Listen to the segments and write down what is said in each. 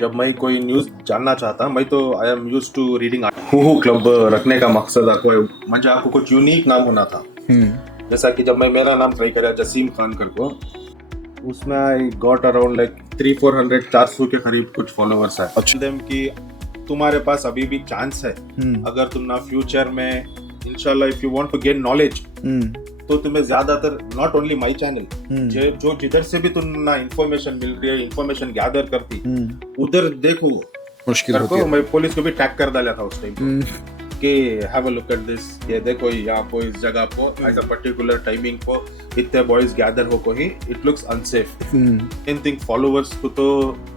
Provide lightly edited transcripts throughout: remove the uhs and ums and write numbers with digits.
जब मैं कोई न्यूज जानना चाहता मैं तो I am use to reading हु क्लब रखने का मकसद है कोई म्हणजे आपको कुछ यूनिक नाम होना था। जैसा कि जब मैं मेरा नाम ट्राई करा जसीम खान करको उसमें आई गॉट अराउंड लाइक 300-400 के करीब कुछ फॉलोवर्स है। देम कि तुम्हारे पास अभी भी चांस है अगर तुम ना फ्यूचर में इंशाल्लाह if you want to gain knowledge तो तुम्हें ज्यादातर नॉट ओनली माई चैनल जो जिधर से भी तुम ना इंफॉर्मेशन मिल रही है इंफॉर्मेशन गैदर करती उधर देखो मुश्किल होती है। मैं पुलिस को भी टैग कर डाला था उस टाइम कि have a look at this ये देखो यहाँ को इस जगह को एज अ पर्टिकुलर टाइमिंग को इतने बॉयज गैदर हो को ही it looks unsafe. In think followers को तो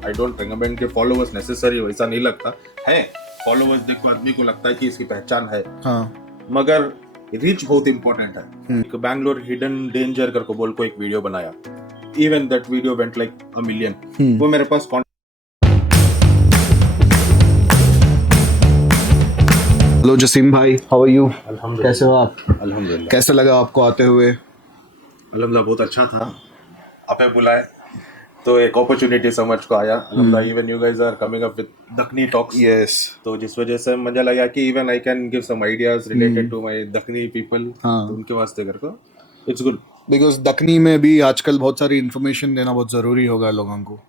आई डोंट रिकमेंड कि फॉलोवर्स नेसेसरी वैसा नहीं लगता है। फॉलोवर्स देखो आदमी को लगता है कि इसकी पहचान है मगर रीच बहुत इंपॉर्टेंट है। एक बैंगलोर हिडन डेंजर करके बोल को एक वीडियो बनाया even that video went like a million. वो मेरे पास हेलो जसीम भाई, हाउ आर यू? अल्हम्दुलिल्लाह। कैसे हो आप? अल्हम्दुलिल्लाह कैसा लगा आपको आते हुए? अल्हम्दुलिल्लाह बहुत अच्छा था। आपे बुलाए तो एक अपॉर्चुनिटी समझ को आया। अल्हम्दुलिल्लाह even you guys are coming up with Dakhni talks. Yes. तो जिस वजह से मुझे लगा कि even I can give some ideas related to my Dakhni people. तो उनके वास्ते करको इट्स गुड बिकॉज दखनी में भी आजकल बहुत सारी इन्फॉर्मेशन देना बहुत ज़रूरी होगा लोगों को।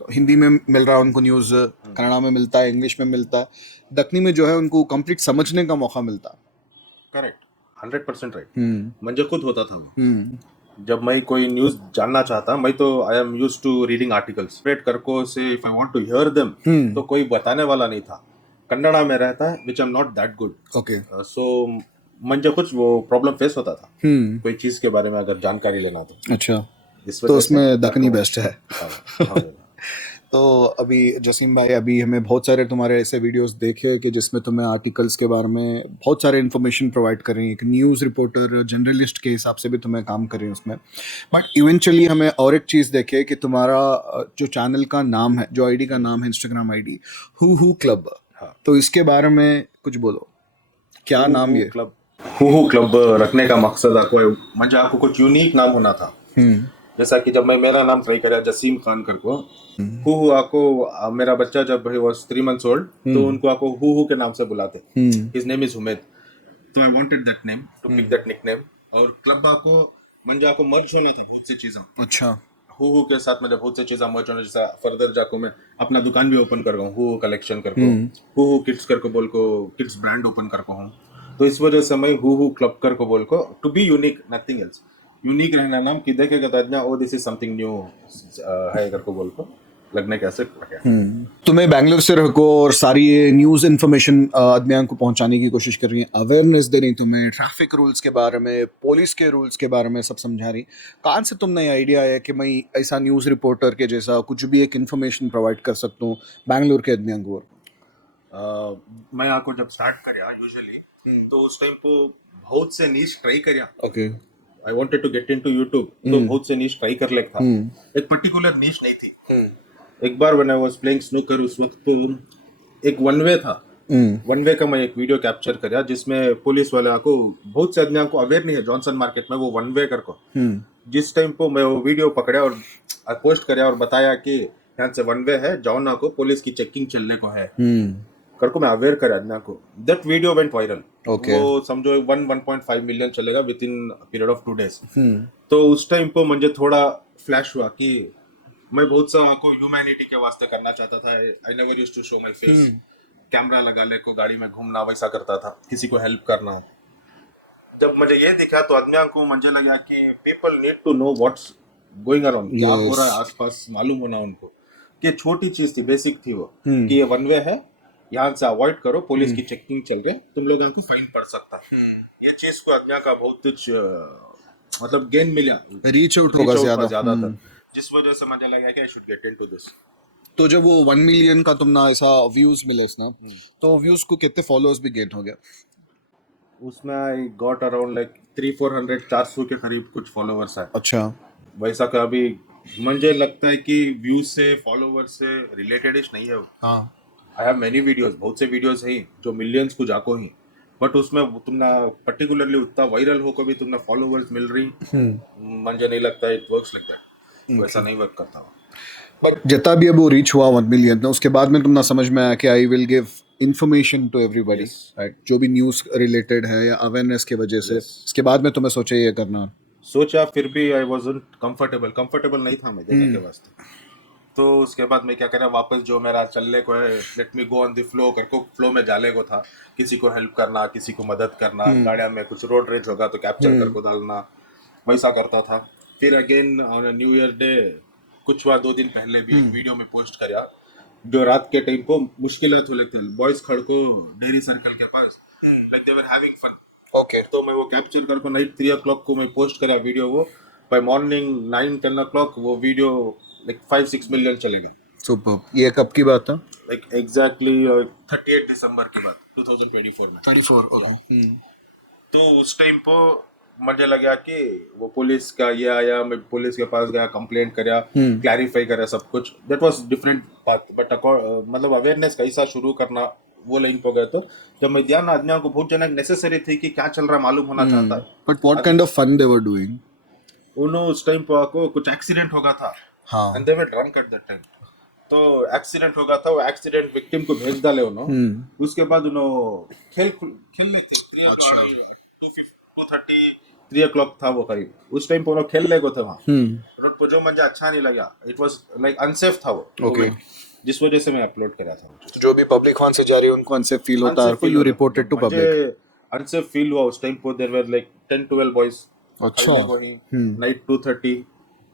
तो हिंदी में मिल रहा है उनको न्यूज़, कन्नड़ा में मिलता है, इंग्लिश में मिलता है, दखनी में जो है उनको कंप्लीट समझने का मौका मिलता है। Correct 100% right. मुझे खुद होता था जब मैं कोई न्यूज जानना चाहता मैं तो I am use to reading articles spread करको से if I want to hear them तो कोई बताने वाला नहीं था। कन्नड़ा में रहता है which I am not that good. Okay. So मुझे कुछ वो प्रॉब्लम फेस होता था कोई चीज के बारे में अगर जानकारी लेना तो। अच्छा, इस तो वजह उसमें से दखनी बेस्ट है। हाँ। तो अभी जसीम भाई, अभी हमें बहुत सारे तुम्हारे ऐसे वीडियोस देखे कि जिसमें तुम्हें आर्टिकल्स के बारे में बहुत सारे इन्फॉर्मेशन प्रोवाइड कर रही हैं, एक न्यूज़ रिपोर्टर जर्नलिस्ट के हिसाब से भी तुम्हें काम कर रही हैं उसमें। बट इवेंचुअली हमें और एक चीज़ देखे कि तुम्हारा जो चैनल का नाम है, जो आईडी का नाम है, इंस्टाग्राम आईडी हु क्लब। हाँ। तो इसके बारे में कुछ बोलो, क्या नाम ये? क्लब हु क्लब रखने का मकसद है कोई मुझे आपको कुछ यूनिक नाम होना था। जैसा कि जब मैं मेरा नाम ट्राई करा जसीम खान करको हु आको मेरा बच्चा जब ही वाज 3 months ओल्ड तो उनको आको हु के नाम से बुलाते। His name is Humaid. तो I wanted that name to pick that nickname और क्लब आको मंजा आको मर्ज होने थी बहुत सी चीजें। अच्छा। हु के साथ मतलब बहुत सी चीजें मर्ज होने जैसा फर्दर जाको मैं अपना दुकान भी ओपन कर रहा हूँ हु कलेक्शन करको हु किड्स करको बोल को किड्स ब्रांड ओपन करको हूँ। तो इस वजह से मैं हु क्लब करको बोल को to be unique nothing else unique रहना नाम कि देखेगा तो इतना oh this is something new है करको बोल को लगने कैसे तुम्हें बैंगलोर से रखो और सारी ये न्यूज़ इन्फॉर्मेशन आदमियों को पहुंचाने की कोशिश कर रही हैं, अवेयरनेस दे रही, तुम्हें ट्रैफिक रूल्स के बारे में, पुलिस के रूल्स के बारे में सब समझा रही। कहाँ से तुमने आइडिया आया कि मैं ऐसा न्यूज़ रिपोर्टर के जैसा कुछ भी एक इन्फॉर्मेशन प्रोवाइड कर सकता हूँ बैंगलोर के आदमियों को? मैं आपको जब स्टार्ट करया यूजुअली तो उस टाइम को बहुत से नीश ट्राई करया। Okay. I wanted to get into YouTube तो बहुत से नीश ट्राई कर लेक था। एक पर्टिकुलर नीश नहीं थी। एक बार when I was playing snooker उस वक्त तो एक वन वे था। वन वे का मैं एक वीडियो कैप्चर करया जिसमें पुलिस वाले को बहुत से आदमियों को अवेयर नहीं है जॉनसन मार्केट में वो वन वे कर को जिस टाइम को मैं वो वीडियो पकड़ा और पोस्ट करया और बताया कि यहाँ से वन वे है जाओ ना को पुलिस की चेकिंग चलने को है करको मैं अवेयर कर आदमी को दैट वीडियो वेंट वायरल। वो समझो 1.5 मिलियन चलेगा with in period of 2 days। तो उस टाइम को मुझे थोड़ा फ्लैश हुआ कि मैं बहुत सा को ह्यूमैनिटी के वास्ते करना चाहता था। I never used to show my face. Camera लगा ले को गाड़ी में घूमना वैसा करता था किसी को हेल्प करना। जब मुझे ये दिखा तो आदमियों को मुझे लगा कि people need to know what's going around क्या हो रहा है आसपास मालूम होना उनको कि छोटी चीज थी बेसिक थी वो कि ये वन वे है यहाँ से अवॉइड करो पुलिस की चेकिंग चल रही तुम लोगों को फाइन पड़ सकता है। ये चीज को आदमियों का बहुत कुछ मतलब गेन मिला रीच आउट होगा ज्यादातर जिस वजह से मुझे लगा कि I should get into this. तो जब वो 1 मिलियन का तुमने ऐसा व्यूज मिले ना तो व्यूज को कितने फॉलोअर्स भी गेन हो गया? उसमें आई गॉट अराउंड लाइक 300-400 के करीब कुछ फॉलोवर्स है। अच्छा। वैसा का अभी मुझे लगता है कि व्यूज से फॉलोवर्स से रिलेटेड इश नहीं है। हाँ आई हैव मेनी वीडियोस बहुत से वीडियोस हैं जो मिलियंस को जाको ही बट उसमें तुमने पर्टिकुलरली उतना वायरल हो कभी तुमने फॉलोवर्स मिल रही मुझे नहीं लगता इट वर्क्स लाइक दैट। वैसा नहीं वर्क करता। बट जितना भी अब वो रीच हुआ 1 मिलियन ना, उसके बाद में तुम ना समझ में आया कि I will give information to everybody, right, जो भी न्यूज़ रिलेटेड है या अवेयरनेस की वजह से, इसके बाद में तुम्हें सोचा ये करना। सोचा, फिर भी आई वॉजंट कंफर्टेबल नहीं था मैं देने के वास्ते। तो उसके बाद मैं क्या करा, वापस जो मेरा चलने को है, let me go on the flow करके फ्लो में जाने को था, किसी को हेल्प करना, किसी को मदद करना, गाड़िया में कुछ रोड रेज होगा तो कैप्चर कर को डालना, वैसा करता था। फिर again on new year day कुछ हुआ 2 दिन पहले भी एक वीडियो में पोस्ट करा, जो रात के टाइम को मुश्किल हो लगती बॉयज खड़को डेयरी सर्कल के पास, like they were having fun. Okay, तो मैं वो कैप्चर करके नाइट 3 o'clock को मैं पोस्ट करा वीडियो, वो बाय मॉर्निंग 9-10 o'clock वो वीडियो लाइक 5-6 मिलियन चलेगा। सुपर। ये कब की बात है? लाइक एग्जैक्टली 38 दिसंबर की बात 2024 में। 24, ओके। तो उस टाइम को मुझे लगा कि वो पुलिस का ये आया, मैं पुलिस के पास गया, कंप्लेंट करा, क्लैरिफाई करा सब कुछ, दैट वाज डिफरेंट बात। बट मतलब अवेयरनेस कैसा शुरू करना वो लाइन पे गए, तो जब मैं ध्यान आदमियों को बहुत जनक नेसेसरी थी कि क्या चल रहा मालूम होना चाहता है। But what kind of fun they were doing? उन्होंने उस टाइम पर को कुछ एक्सीडेंट होगा था, हाँ, and they were drunk at that time. तो एक्सीडेंट होगा था, वो एक्सीडेंट विक्टिम को भेज डाले उन्होंने। उसके बाद उन्होंने खेल लेते 2:30 3 o'clock था वो करीब, उस टाइम पर उन्होंने खेल ले गए थे वहाँ रोड पर, जो मुझे अच्छा नहीं लगा, इट वाज लाइक अनसेफ था वो। ओके, जिस वजह से मैं अपलोड करा था। जो भी पब्लिक वहां से जा रही है उनको अनसेफ फील होता है, you reported to public. Unsafe feel हुआ उस टाइम पर, देयर वर लाइक 10-12 बॉयज। अच्छा, नाइट 2:30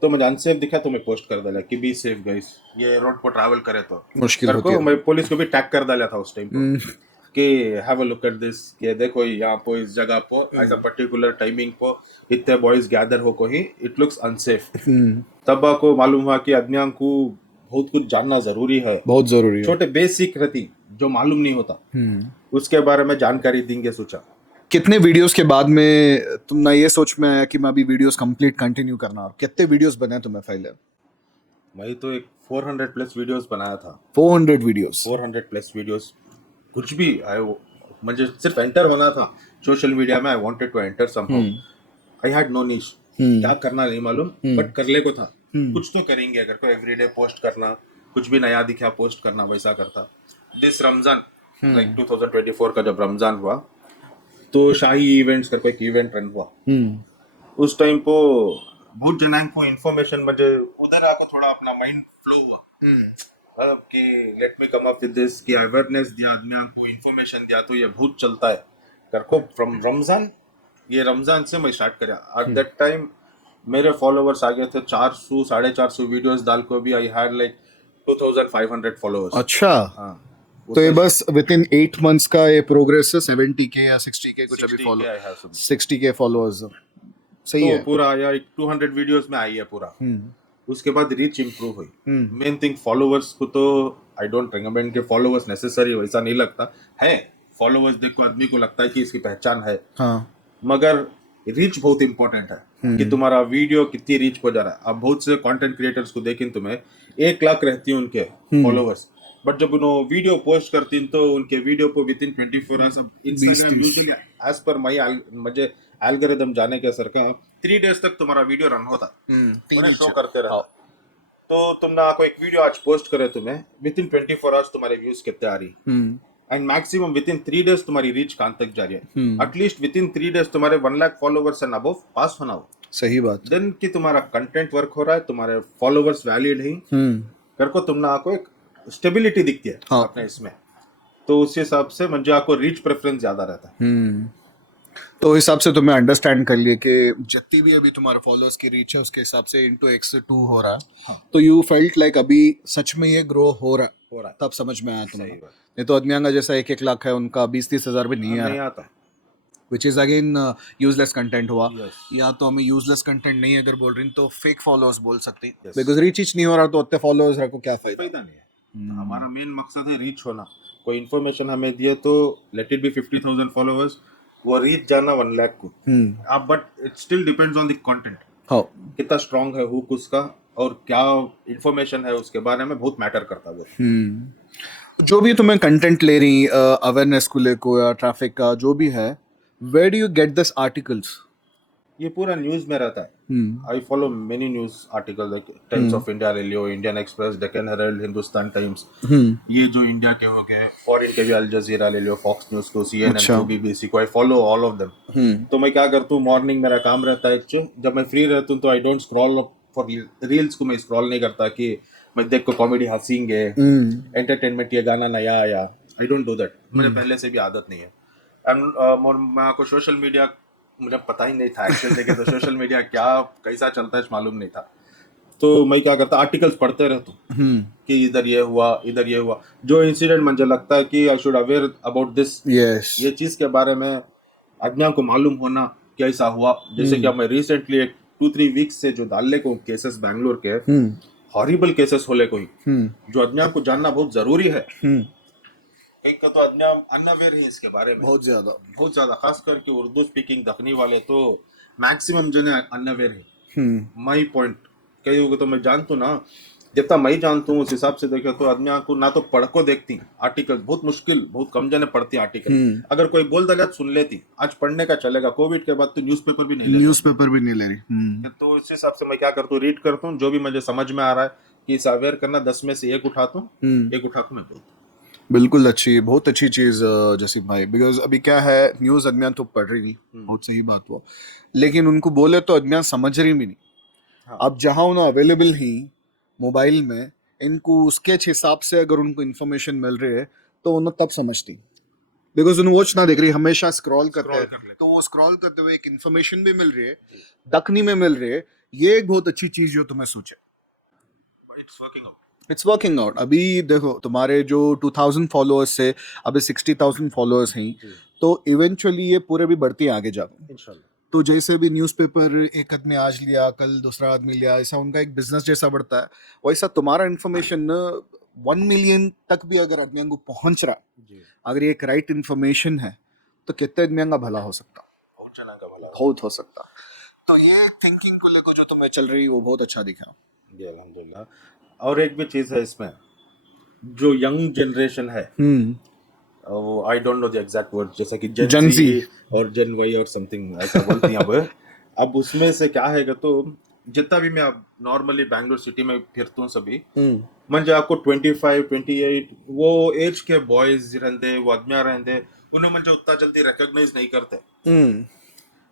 तो मुझे अनसेफ दिखा, तो मैं पोस्ट कर डाला कि बी सेफ गाइस, ये रोड पर ट्रैवल करे तो मुश्किल होती है। मैं पुलिस को भी टैग कर डाला था उस टाइम पर कि have a look at this, कि देखो यहाँ पर इस जगह पर एट अ पर्टिकुलर टाइमिंग पर इतने बॉयज गैदर हो को ही इट लुक्स अनसेफ। तब को मालूम हुआ कि आदमियों को बहुत कुछ जानना जरूरी है, बहुत जरूरी है। छोटे बेसिक रहती जो मालूम नहीं होता, उसके बारे में जानकारी देंगे सोचा। कितने वीडियोस के बाद में तुम ना ये सोच में आया कि मैं अभी वीडियोस कंप्लीट कंटिन्यू करना, और कितने वीडियोस बने तुम्हें फाइल? मैं तो एक 400 प्लस वीडियोस बनाया था। 400 वीडियोस? 400 प्लस वीडियोस, कुछ भी मुझे सिर्फ एंटर होना था सोशल मीडिया में। I wanted to enter somehow, I had no niche, क्या करना नहीं मालूम, बट कर ले को था। कुछ तो करेंगे, अगर को एवरीडे पोस्ट करना, कुछ भी नया दिखा पोस्ट करना, वैसा करता। दिस रमजान लाइक 2024 का जब रमजान हुआ, तो शाही इवेंट्स करके एक इवेंट रन हुआ। उस टाइम को बहुत जनां को इन्फॉर्मेशन मुझे उधर आकर थोड़ा अपना माइंड फ्लो हुआ कि let me come up with this, कि अवेयरनेस दिया आदमियों को, इन्फॉर्मेशन दिया, तो ये बहुत चलता है करको फ्रॉम रमजान। ये रमजान से मैं स्टार्ट करा। एट दैट टाइम मेरे फॉलोवर्स आ गए थे 400-450 वीडियोस डाल को भी आई हैड लाइक 2500 फॉलोवर्स। अच्छा, हाँ, तो ये बस विद इन 8 months का ये प्रोग्रेस है। 70K या 60K कुछ अभी फॉलो, 60K फॉलोअर्स, सही तो है। पूरा आया 200 वीडियोस में आई है पूरा। उसके बाद रीच इंप्रूव हुई। मेन थिंग फॉलोवर्स को तो आई डोंट रिकमेंड के फॉलोवर्स नेसेसरी, वैसा नहीं लगता है। फॉलोवर्स देखो आदमी को लगता है कि इसकी पहचान है, हाँ, मगर रीच बहुत इंपॉर्टेंट है कि तुम्हारा वीडियो कितनी रीच को जा रहा है। अब बहुत से कंटेंट क्रिएटर्स को देखें, तुम्हें 1 लाख रहती है उनके फॉलोवर्स, बट जब उन्होंने वीडियो पोस्ट करती तो उनके वीडियो को विद इन 24 आवर्स, अब Instagram usually as per my मुझे एल्गोरिथम जाने के असर का 3 days तक तुम्हारा वीडियो रन होता, शो करते रहा। तो तुम ना कोई एक वीडियो आज पोस्ट करे, तुम्हें विद इन 24 आवर्स तुम्हारे व्यूज कितने आ रही, and maximum with in 3 days तुम्हारी रीच कहां तक जा रही है। एटलीस्ट विद इन 3 days तुम्हारे 1 लाख फॉलोवर्स एंड अबव पास होना हो। सही बात। देन कि तुम्हारा कंटेंट वर्क हो रहा है, तुम्हारे फॉलोवर्स वैलिड है करको, तुम ना आपको एक स्टेबिलिटी दिखती है अपने इसमें। तो उस हिसाब से मुझे आपको रीच प्रेफरेंस ज्यादा रहता है। तो हिसाब से तुम्हें अंडरस्टैंड कर लिए कि जितनी भी अभी तुम्हारे फॉलोअर्स की रीच है उसके हिसाब से into x से 2 हो रहा है। तो यू फेल्ट लाइक अभी सच में ये ग्रो हो रहा है, तब समझ में आया तुम्हें। नहीं तो आदमियां जैसा 1-1 लाख है उनका 20-30 हजार भी नहीं आता, which is again useless content हुआ। या तो हमें यूजलेस कंटेंट नहीं अगर बोल रही तो फेक फॉलोअर्स बोल सकते हैं, बिकॉज रीच नहीं हो रहा, तो उतने फॉलोअर्स रखो क्या फायदा नहीं है। हमारा मेन मकसद है रीच होना। कोई इन्फॉर्मेशन हमें दिए तो लेट इट बी 50,000 फॉलोअर्स, वो रीच जाना 1 लाख को। अब but it still depends on the content, कितना स्ट्रांग है हुक उसका, और क्या इन्फॉर्मेशन है उसके बारे में बहुत मैटर करता है। जो भी तुम्हें कंटेंट ले रही अवेयरनेस को लेकर या ट्रैफिक का जो भी है, where do you get this articles? ये पूरा न्यूज में रहता है। I follow many news article like Times of India ले लियो, Indian Express, Deccan Herald, Hindustan Times, ये जो इंडिया के हो गए, फॉरेन के भी अल जजीरा ले लियो, फॉक्स न्यूज को, CNN अच्छा। को, BBC को, I follow all of them. तो मैं क्या करता हूँ, मॉर्निंग मेरा काम रहता है, जब मैं फ्री रहता हूँ तो I don't scroll for reels को, मैं स्क्रॉल नहीं करता कि मैं देख को कॉमेडी हंसेंगे, एंटरटेनमेंट ये गाना नया आया, आई डोंट डू दैट। मुझे पहले से भी आदत नहीं है। एंड मैं आपको सोशल मीडिया, मुझे पता ही नहीं था एक्चुअल देखे तो सोशल मीडिया क्या कैसा चलता है मालूम नहीं था। तो मैं क्या करता, आर्टिकल्स पढ़ते रहता हूँ कि इधर ये हुआ, इधर ये हुआ, जो इंसिडेंट मुझे लगता है कि I should aware about this, yes. ये चीज के बारे में आदमियों को मालूम होना कैसा हुआ। जैसे कि अब मैं रिसेंटली एक 2-3 वीक्स से जो डालने को केसेस बैंगलोर के, हॉरिबल केसेस होले कोई, जो आदमियों को जानना बहुत जरूरी है। एक तो आदमियां अनअवेयर है इसके बारे में, बहुत ज्यादा। खास करके उर्दू स्पीकिंग दखनी वाले तो मैक्सिमम जने अनअवेयर है। माई पॉइंट कई होगा तो मैं जानता हूँ ना, जितना मैं जानता हूँ उस हिसाब से देखे तो आदमियां को ना तो पढ़ को देखती आर्टिकल, बहुत मुश्किल, बहुत कम जने पढ़ती आर्टिकल। अगर कोई बोल देगा तो सुन लेती, आज पढ़ने का चलेगा, कोविड के बाद तो न्यूज़पेपर भी नहीं लेते। तो इस हिसाब से मैं क्या करता हूँ, रीड करता हूँ, जो भी मुझे समझ में आ रहा है कि इस अवेयर करना, 10 में से एक उठाता हूँ, एक उठा के मैं बोलता हूँ। बिल्कुल अच्छी, बहुत अच्छी चीज़ जसीम भाई, बिकॉज अभी क्या है, न्यूज़ अदमियान तो पढ़ रही नहीं, बहुत सही बात हुआ, लेकिन उनको बोले तो अदमियान समझ रही भी नहीं। हाँ। अब जहाँ उन्हें अवेलेबल ही मोबाइल में, इनको उसके हिसाब से अगर उनको इन्फॉर्मेशन मिल रही है तो उन्हें तब समझती, बिकॉज उन्हें वॉच ना देख रही, हमेशा स्क्रॉल करते Scroll हैं, कर लेते। तो वो स्क्रॉल करते हुए एक इन्फॉर्मेशन भी मिल रही है, दखनी में मिल रही है। ये एक बहुत अच्छी चीज़ जो तुम्हें सोचे, it's working out. It's working out. अभी देखो तुम्हारे जो 2000 फॉलोअर्स से अभी 60,000 फॉलोअर्स हैं, तो इवेंचुअली ये पूरे भी बढ़ती है आगे जाकर। इंशाल्लाह। तो जैसे भी न्यूज़पेपर एक आदमी आज लिया, कल दूसरा आदमी लिया, ऐसा उनका एक बिजनेस जैसा बढ़ता है, वैसा तुम्हारा इन्फॉर्मेशन 1 मिलियन तक भी अगर आदमियों को पहुंच रहा है, जी, अगर ये एक राइट इन्फॉर्मेशन है, तो कितने आदमियों का भला हो सकता, बहुत जना का भला। बहुत हो सकता। तो ये थिंकिंग को लेकर जो तुम्हें चल रही वो बहुत अच्छा दिखा। जी अल्हम्दुलिल्लाह। और एक भी चीज है इसमें, जो यंग जनरेशन है, वो I don't know the exact word, जैसे कि Gen जेन Z। जी और जेन वाई और समथिंग ऐसा बोलती हैं अब उसमें से क्या है तो जितना भी मैं अब नॉर्मली बैंगलोर सिटी में फिरता हूँ सभी, म्हणजे आपको 25 28 वो एज के बॉयज रहते, वो आदमियां रहते, उन्हें म्हणजे उतना जल्दी रिकॉग्नाइज नहीं करते।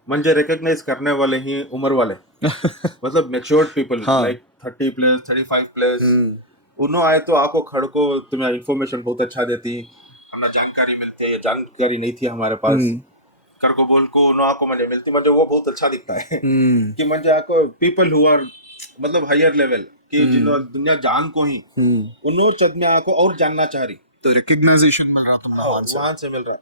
म्हणजे रिकॉग्नाइज करने वाले ही उम्र वाले, मतलब मेच्योर्ड पीपल हाँ। लाइक 30 प्लस 35 प्लस, उन्हों आए तो आपको खड़को तुम्हें इंफॉर्मेशन बहुत अच्छा देती, हमें जानकारी मिलती है, जानकारी नहीं थी हमारे पास, कर को बोल को उन्हों आपको मुझे मिलती, मुझे वो बहुत अच्छा दिखता है कि मुझे आपको पीपल हु आर मतलब हायर लेवल कि जिन्हों दुनिया जान को ही उन्हों चदमे आपको और जानना चाह रही, तो रिकग्नाइजेशन मिल रहा तुम्हें वहां से। वहां से मिल रहा है।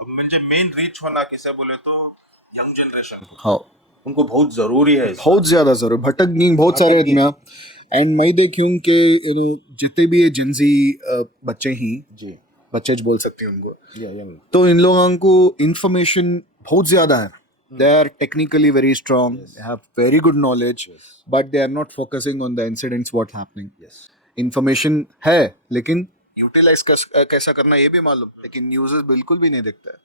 अब मुझे मेन रीच होना किसे बोले तो यंग जनरेशन को, हाँ, उनको बहुत जरूरी है इसका। बहुत ज्यादा जरूर, भटक नहीं बहुत सारे आदमियां। एंड मैं देखूं कि जितने भी ये जेंजी बच्चे ही, जी, बच्चे ज बोल सकते हैं उनको, यंग, तो इन लोगों को इंफॉर्मेशन बहुत ज्यादा है, they are technically very strong, they have very good knowledge, but they are not focusing on the incidents what happening. Yes, information है लेकिन यूटिलाइज कैसा करना ये भी मालूम, लेकिन न्यूज़ बिल्कुल भी नहीं देखता है,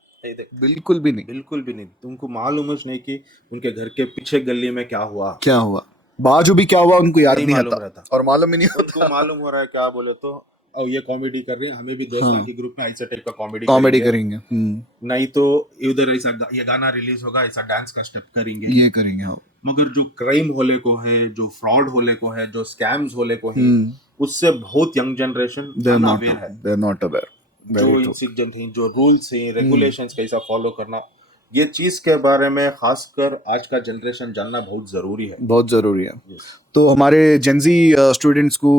बिल्कुल भी नहीं। बिल्कुल भी नहीं। तुमको मालूम ही नहीं कि उनके घर के पीछे गली में क्या हुआ, क्या हुआ, बाजू भी क्या हुआ उनको याद नहीं नहीं मालूम आता, रहता। और मालूम ही नहीं उनको होता। मालूम हो रहा है क्या बोले तो और ये कॉमेडी कर रहे हैं, हमें भी दोस्तों की ग्रुप में ऐसे टाइप का कॉमेडी कॉमेडी करेंगे, करेंगे। नहीं तो इधर ऐसा ये गाना रिलीज होगा, ऐसा डांस का स्टेप करेंगे, ये करेंगे हाँ। मगर जो क्राइम होले को है, जो फ्रॉड होले को है, जो स्कैम्स होले को है, उससे बहुत young generation they are unaware है। Not aware. जो इंसिडेंट हैं, जो रूल्स हैं, रेगुलेशंस कैसा फॉलो करना, ये चीज के बारे में खासकर आज का जनरेशन जानना बहुत जरूरी है। बहुत जरूरी है। Yes. तो हमारे जेंजी स्टूडेंट्स को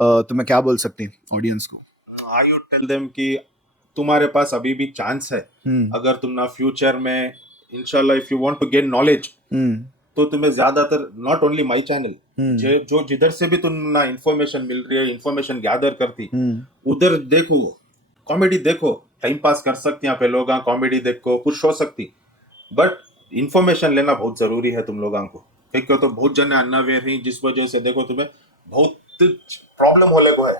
तुम्हें क्या बोल सकते हैं, ऑडियंस को? आई वुड टेल देम कि तुम्हारे पास अभी भी चांस है, अगर तुम ना फ्यूचर में इंशाल्लाह if you want to gain knowledge, तो तुम्हें ज्यादातर नॉट ओनली माय चैनल, जो जिधर से भी तुम ना इंफॉर्मेशन मिल रही है, इंफॉर्मेशन गैदर करती, उधर देखो, कॉमेडी देखो, टाइम पास कर सकती यहाँ पे लोग, कॉमेडी देखो खुश हो सकती, बट इंफॉर्मेशन लेना बहुत जरूरी है तुम लोगों को। एक तो बहुत जने अनअवेयर हैं, जिस वजह से देखो तुम्हें बहुत प्रॉब्लम होने को है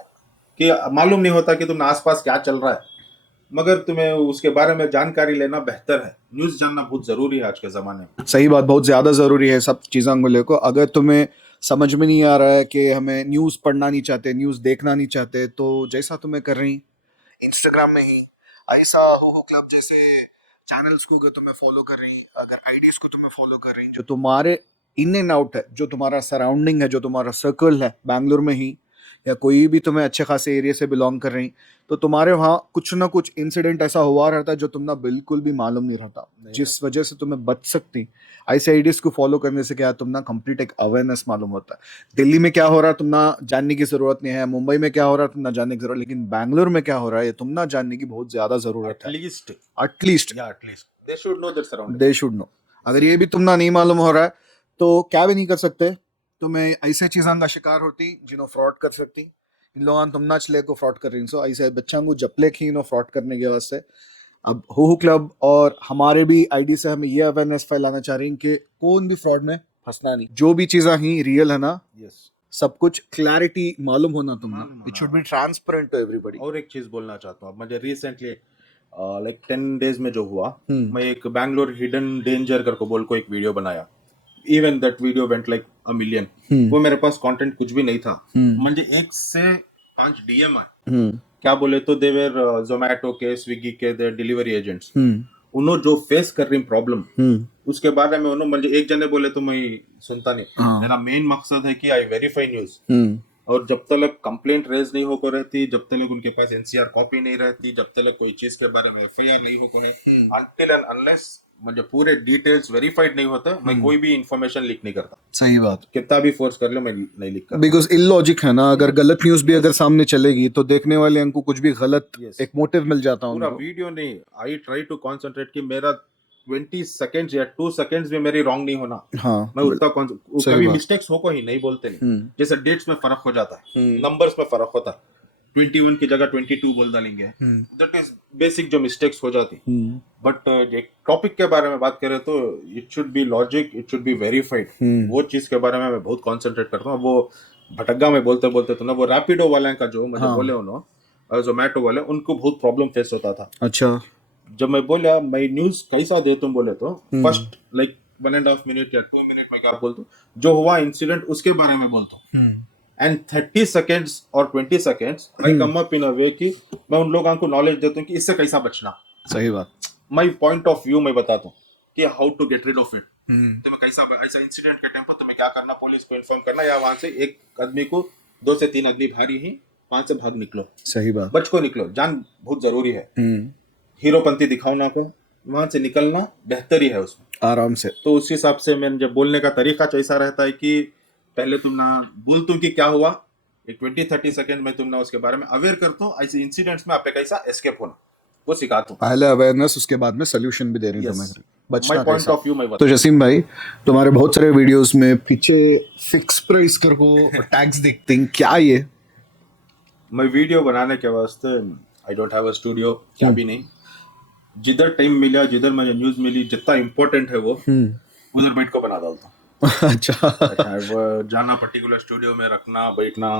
कि मालूम नहीं होता कि तुम आसपास क्या चल रहा है, मगर तुम्हें उसके बारे में जानकारी लेना बेहतर है। न्यूज़ जानना बहुत ज़रूरी है आज के ज़माने में। सही बात, बहुत ज़्यादा ज़रूरी है सब चीज़ों को लेकर। अगर तुम्हें समझ में नहीं आ रहा है कि हमें न्यूज़ पढ़ना नहीं चाहते, न्यूज़ देखना नहीं चाहते, तो जैसा तुम्हें कर रही इंस्टाग्राम में ही ऐसा हो क्लब जैसे चैनल्स को अगर तुम्हें फॉलो कर रही, अगर आईडीज को तुम्हें फॉलो कर रही जो तुम्हारे इन एंड आउट है, जो तुम्हारा सराउंडिंग है, जो तुम्हारा सर्कल है बैंगलोर में ही, या कोई भी तुम्हें अच्छे खासे एरिया से बिलोंग कर रही, तो तुम्हारे वहाँ कुछ ना कुछ इंसिडेंट ऐसा हुआ रहता है जो तुम ना बिल्कुल भी मालूम नहीं रहता, जिस वजह से तुम्हें बच सकती। ऐसे आईडीज को फॉलो करने से क्या है, तुम ना कंप्लीट एक अवेयरनेस मालूम होता है। दिल्ली में क्या हो रहा है तुम ना जानने की जरूरत नहीं है, मुंबई में क्या हो रहा है तुम ना जानने की जरूरत, लेकिन बैंगलोर में क्या हो रहा है ये तुम ना जानने की बहुत ज्यादा जरूरत है। At least at least they should know that surrounding. They should know. अगर ये भी तुम ना नहीं मालूम हो रहा है तो क्या भी नहीं कर सकते, तुम्हें ऐसे चीज़ों का शिकार होती जिन्हों फ्रॉड कर सकती। इन लोगों तुम ना चले को फ्रॉड कर रही सो ऐसे बच्चों को जपले की इन्हों फ्रॉड करने के वास्ते। अब हो क्लब और हमारे भी आईडी से हम ये अवेयरनेस फैलाना चाह रहे हैं कि कौन भी फ्रॉड में फंसना नहीं, जो भी चीज़ें ही रियल है ना, यस, सब कुछ क्लैरिटी मालूम होना तुम ना, मालूम इट होना। Should be transparent to everybody. और एक चीज बोलना चाहता हूँ, मुझे रिसेंटली लाइक 10 डेज में जो हुआ, मैं एक बैंगलोर हिडन डेंजर करके बोल को एक वीडियो बनाया। Even that video went like a million. वो मेरे पास कंटेंट कुछ भी नहीं था, मुझे 1 से 5 डीएम आए। क्या बोले तो दे वेर जोमेटो के, स्विगी के, दे डिलीवरी एजेंट्स। उन्होंने जो फेस कर रही प्रॉब्लम उसके बारे में उन्होंने मुझे एक जने बोले तो मैं सुनता नहीं। मेरा मेन मकसद है कि आई वेरीफाई न्यूज, और जब तक कंप्लेंट रेज नहीं हो को रहती, जब तक उनके पास एनसीआर कॉपी नहीं रहती, जब तक कोई चीज के बारे में एफआईआर नहीं हो को है, अनटिल एंड अनलेस मुझे पूरे डिटेल्स वेरीफाइड नहीं होता, मैं कोई भी इंफॉर्मेशन लीक नहीं करता। सही बात, कितना भी फोर्स कर लो मैं नहीं लीक करता। बिकॉज इलॉजिक है ना, अगर गलत न्यूज भी अगर सामने चलेगी तो देखने वाले उनको कुछ भी गलत एक मोटिव मिल जाता है पूरा उनको। वीडियो नहीं, आई ट्राई टू कॉन्सेंट्रेट कि मेरा 20 सेकंड्स या 2 सेकंड्स भी मेरी रॉन्ग नहीं होना। हाँ, मैं उतना कभी मिस्टेक्स हो को ही नहीं बोलते नहीं। जैसे डेट्स में फर्क हो जाता है, नंबर्स में फर्क होता है, 21 की जगह 22 बोल डालेंगे, दैट इज बेसिक जो मिस्टेक्स हो जाती। बट एक टॉपिक के बारे में बात करें तो it should be logic, it should be verified. वो चीज के बारे में मैं बहुत कॉन्सेंट्रेट करता हूँ। वो भटक्गा में बोलते बोलते तो ना, वो रैपिडो वाले का जो मुझे बोले उन्होंने, जोमेटो वाले, उनको बहुत प्रॉब्लम फेस होता था। अच्छा, जब मैं बोला मैं न्यूज कैसा दे तुम बोले तो फर्स्ट लाइक 1.5 मिनट या 2 मिनट में क्या बोलता हूँ, जो हुआ इंसिडेंट उसके बारे में बोलता हूँ, एंड 30 सेकेंड्स और 20 सेकेंड्स आई कम अप इन अ वे कि मैं उन लोगों को नॉलेज देता हूँ कि इससे कैसा बचना। सही बात, माई पॉइंट ऑफ व्यू मैं बताता हूँ कि how to get rid of it. तुम्हें कैसा ऐसा इंसिडेंट के टाइम पर तुम्हें क्या करना, पुलिस को इन्फॉर्म करना, या वहां से एक आदमी को 2 से 3 आदमी भारी ही, वहां से भाग निकलो। सही बात, बच को निकलो, जान बहुत जरूरी है। हीरोपंती दिखाना को, वहां से निकलना बेहतर ही है उसमें आराम से। तो उस हिसाब से मैंने जब बोलने का तरीका ऐसा रहता है कि पहले तुम ना बोल तुम कि क्या हुआ, एक 20-30 सेकंड में तुम ना उसके बारे में अवेयर करता हूँ, ऐसे इंसिडेंट्स में आपने कैसा एस्केप होना वो सिखाता हूँ। पहले अवेयरनेस, उसके बाद में सोल्यूशन भी दे रही तुम्हें बचना माय पॉइंट कैसा। ऑफ व्यू मैं तो जसीम भाई, तुम्हारे बहुत सारे वीडियोस में पीछे फिक्स प्राइस कर को टैग्स दिखते हैं, क्या ये? मैं वीडियो बनाने के वास्ते I don't have a studio, क्या भी नहीं, जिधर टाइम मिला, जिधर मुझे न्यूज मिली, जितना इम्पोर्टेंट है वो उधर बैठ को बना डालता हूँ। अच्छा, वो जाना पर्टिकुलर स्टूडियो में रखना, बैठना,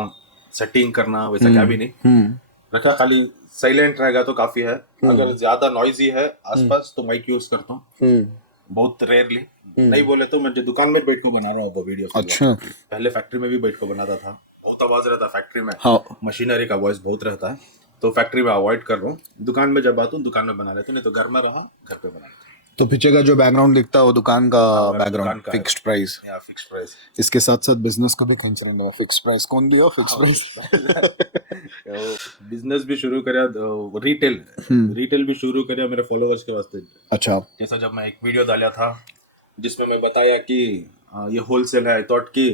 सेटिंग करना, वैसा क्या भी नहीं रखा। खाली साइलेंट रहेगा तो काफी है। अगर ज्यादा नॉइजी है आसपास तो माइक यूज करता हूँ, बहुत रेयरली। नहीं बोले तो मैं जो दुकान में बैठ को बना रहा हूँ वीडियो। अच्छा, पहले फैक्ट्री में भी बैठ को बनाता था, बहुत आवाज रहता फैक्ट्री में, हाँ, मशीनरी का वॉइस बहुत रहता है, तो फैक्ट्री में अवॉइड कर रहा हूँ। दुकान में जब आता हूँ दुकान में बना लेते, नहीं तो घर में रहा घर पे बना लेते। तो पीछे का जो बैकग्राउंड दिखता है वो दुकान का बैकग्राउंड, फिक्स्ड प्राइस या फिक्स्ड प्राइस। इसके साथ साथ बिजनेस को भी कंसर्न हो, फिक्स्ड प्राइस कौन दिया, फिक्स्ड प्राइस। बिजनेस भी शुरू करा, रिटेल भी शुरू करा मेरे फॉलोअर्स के वास्ते। अच्छा, जैसा जब मैं एक वीडियो डाला था जिसमें मैं बताया कि ये होलसेल है, आई थॉट कि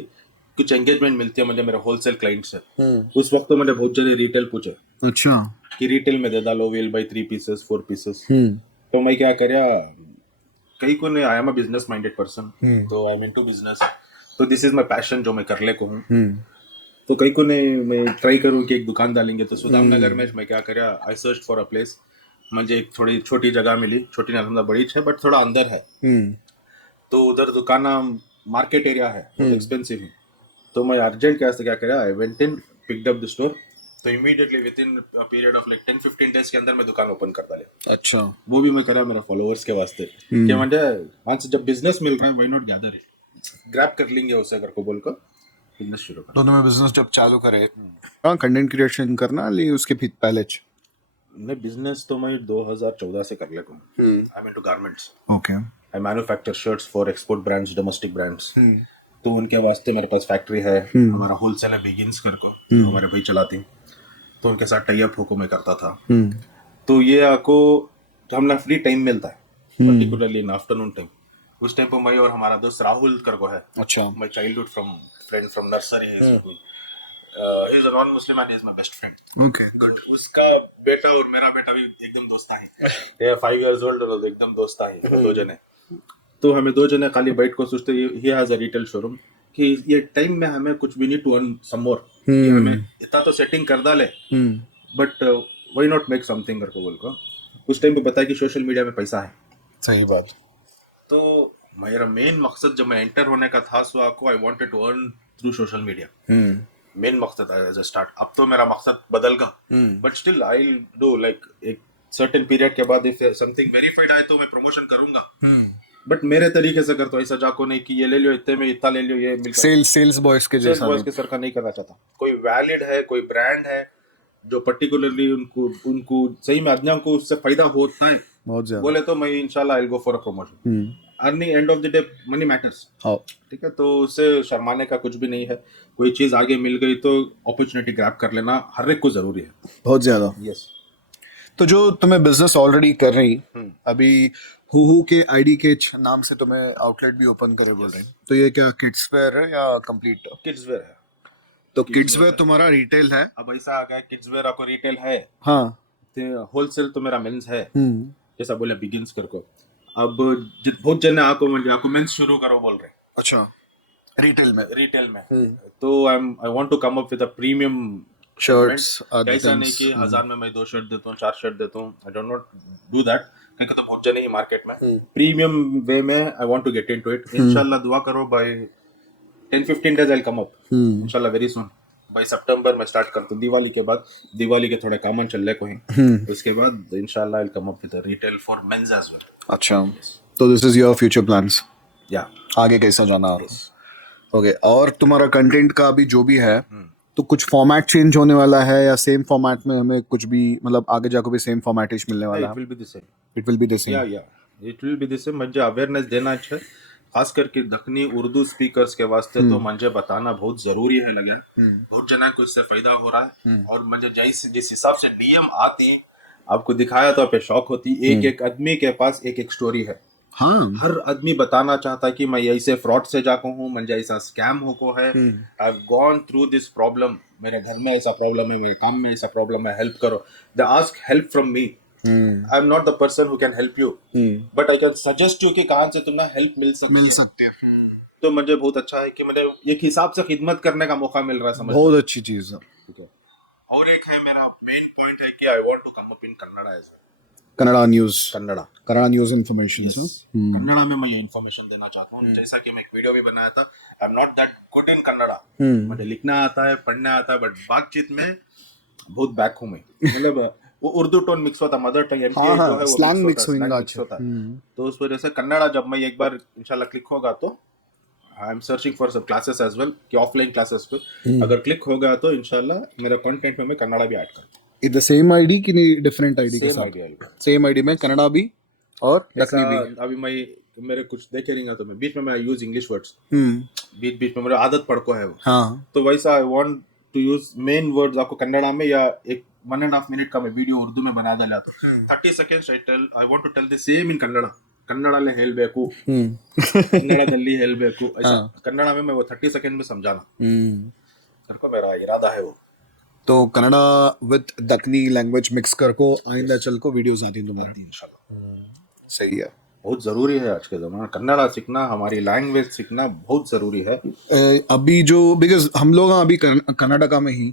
कुछ एंगेजमेंट मिलती है मुझे मेरे होलसेल क्लाइंट से। उस वक्त तो मुझे बहुत जल्दी रिटेल पूछे अच्छा, कि रिटेल में दे डालो, वेल बाई 3 पीसेस 4 पीसेस। तो मैं क्या करा, कई को ने, I am a business minded person, तो आई एम इनटू बिजनेस, तो दिस इज माय पैशन जो मैं कर ले को हूँ। तो कई को ने मैं ट्राई करूँ कि एक दुकान डालेंगे, तो सुदाम नगर में मैं क्या करा, I search for a place. मुझे एक थोड़ी छोटी जगह मिली, छोटी ना बड़ी है बट थोड़ा अंदर है, तो उधर दुकान मार्केट एरिया है, बहुत एक्सपेंसिव है। तो मैं अर्जेंट क्या करा, I went in, picked up the store. तो immediately within period of like 10-15 days के अंदर मैं दुकान ओपन कर डाले. अच्छा. वो भी मैं करा मेरा फॉलोअर्स के वास्ते कि म्हणजे आज जब बिजनेस मिल रहा है why not gather it, grab कर लेंगे उसे अगर को बोलकर बिजनेस शुरू कर. दोनों में बिजनेस जब चालू करे, हाँ, कंटेंट क्रिएशन करना ली उसके पहले. मैं बिजनेस तो मैं 2014 से कर लेता हूँ. I am into garments. Okay. I manufacture shirts for export brands, domestic brands. तो उनके वास्ते मेरे पास फैक्ट्री है. हमारा होलसेल है बिगिंस कर को, हमारे भाई चलाते हैं. तो उनके साथ टाई अप होकर मैं करता था. तो ये आपको तो हमने फ्री टाइम मिलता है पर्टिकुलरली इन आफ्टरनून टाइम. उस टाइम पर मैं और हमारा दोस्त राहुल कर को है. अच्छा. My childhood friend from nursery है. He is a non Muslim and he is my best friend. Okay, good. उसका बेटा और मेरा बेटा भी एकदम दोस्त है. दे आर 5 इयर्स ओल्ड और एकदम दोस्त है दो जने. तो हमें दो जने खाली बैठ को सोचते he has a retail showroom कि ये टाइम में हमें कुछ भी नीड टू अर्न सम मोर. हमें इतना तो सेटिंग कर डाले but why not make something करके बोल को. उस टाइम पे पता है कि सोशल मीडिया में पैसा है. सही बात. तो मेरा मेन मकसद जब मैं एंटर होने का था सो आपको I wanted to earn through social media. Main मकसद एज अ स्टार्ट. अब तो मेरा मकसद बदल गया but still I do like एक सर्टेन पीरियड के बाद इफ समथिंग वेरीफाइड आए तो मैं प्रमोशन करूंगा. बट मेरे तरीके से करता हूँ. ऐसा जाको नहीं कि ये ले लियो इतने में इतना ले लियो ये मिलकर सेल्स बॉयज के जैसा बॉयज के सर का नहीं करना चाहता. कोई वैलिड है, कोई ब्रांड है जो पर्टिकुलरली उनको सही में अज्ञा को उससे फायदा होता है बहुत ज्यादा बोले तो मैं इंशाल्लाह I will go for a promotion. Earning end of the day money matters. ठीक है. तो उससे शर्माने का कुछ भी नहीं है. कोई चीज आगे मिल गई तो अपॉर्चुनिटी ग्रैब कर लेना हर एक को जरूरी है. बहुत ज्यादा. यस. तो जो तुम्हें बिजनेस ऑलरेडी कर रही अभी हु के आईडी के नाम से तुम्हें आउटलेट भी ओपन करे बोल रहे हैं, तो ये क्या किड्स वेयर है या कंप्लीट? किड्स वेयर है. तो किड्स वेयर तुम्हारा रिटेल है. अब ऐसा आ गया किड्स वेयर आपको रिटेल है. हाँ. होलसेल तो मेरा मेंस है. जैसा बोले बिगिंस कर को. अब बहुत जने आपको मेंस शुरू करो बोल रहे. अच्छा. रिटेल में तो I want to come up with a premium shirts. ऐसा नहीं कि 1000 में मैं 2 शर्ट देता हूँ, 4 शर्ट देता हूँ. I don't not do that. क्योंकि तो बहुत जने ही मार्केट में प्रीमियम वे में I want to get into it. इंशाल्लाह दुआ करो by 10-15 days I will come up इंशाल्लाह वेरी सून. बाय सितंबर में स्टार्ट करता हूँ. दिवाली के बाद. दिवाली के थोड़े कामन चल रहे कोई उसके बाद इंशाल्लाह I will come up with a retail for men's as well. अच्छा. तो this is your future plans. या आगे कैसा जाना. ओके. और तुम्हारा कंटेंट का अभी जो भी है तो कुछ फॉर्मेट चेंज होने वाला है या सेम फॉर्मेट में हमें कुछ भी मतलब आगे जाकर भी सेम फॉर्मेट ही मिलने वाला है? It will be the same. It will be the same. या it will be the same. म्हणजे अवेयरनेस देना अच्छा है खास करके दखनी उर्दू स्पीकर्स के वास्ते. तो मुझे बताना बहुत जरूरी है लगे. बहुत जना को इससे फायदा हो रहा है. और मुझे जिस हिसाब से डीएम आती आपको दिखाया तो पे शौक होती. एक आदमी के पास एक स्टोरी है. हाँ. हर आदमी बताना चाहता है कि मैं ऐसे फ्रॉड से जाको हूँ, मुझे ऐसा स्कैम हो को है. I have gone through this problem. मेरे घर में ऐसा प्रॉब्लम है, मेरे काम में ऐसा प्रॉब्लम है, हेल्प करो. They ask help from me. I am not the person who can help you but I can suggest you कि कहाँ से तुम्हें हेल्प मिल सकती है. तो मुझे बहुत अच्छा है कि मुझे एक हिसाब से खिदमत करने का मौका मिल रहा है. समझ बहुत अच्छी चीज है. और एक है मेरा मेन पॉइंट है कि I want to come up in Kannada as well. Kannada news information. Kannada में मैं ये इन्फॉर्मेशन देना चाहता हूँ. जैसा कि मैं एक वीडियो भी बनाया था. आई am not that good in Kannada. मुझे लिखना आता है, पढ़ना आता है बट बातचीत में बहुत बैक हूँ मैं. मतलब वो उर्दू टोन मिक्स होता, मदर टंग एमपीए जो है वो स्लैंग मिक्स होता है. तो उस वजह से कन्नड़ा जब मैं एक बार इंशाल्लाह क्लिक होगा तो I am searching for some classes as well कि ऑफलाइन क्लासेस पे अगर क्लिक हो गया तो इंशाल्लाह मेरा कंटेंट में मैं कन्नड़ा भी ऐड करूँ. इट द सेम आईडी कि नहीं डिफरेंट आईडी के साथ? सेम आईडी में कन्नड़ा भी और दखनी भी. अभी मैं मेरे कुछ देखे रहेंगे तो मैं बीच में मैं यूज इंग्लिश वर्ड्स. बीच में मेरी आदत पड़ को है वो. हाँ. तो वैसा I want to use main words आपको कन्नड़ा में या एक 1.5 मिनट का मैं वीडियो उर्दू में बना डाला तो 30 seconds I want to tell the same in Kannada. ಕನ್ನಡಲ್ಲೇ ಹೇಳಬೇಕು, ಕನ್ನಡದಲ್ಲಿ ಹೇಳಬೇಕು, ऐसा कन्नड़ा में मैं वो 30 सेकंड में समझाना करको मेरा इरादा है वो. तो Kannada with Deccani language mix करको आइंदा चल को वीडियोस आती हैं तुम्हारी इंशाल्लाह. सही है. बहुत जरूरी है आज के जमाना. कन्नड़ा सीखना, हमारी लैंग्वेज सीखना बहुत जरूरी है. अभी जो बिकॉज हम लोग अभी कर्नाटका में ही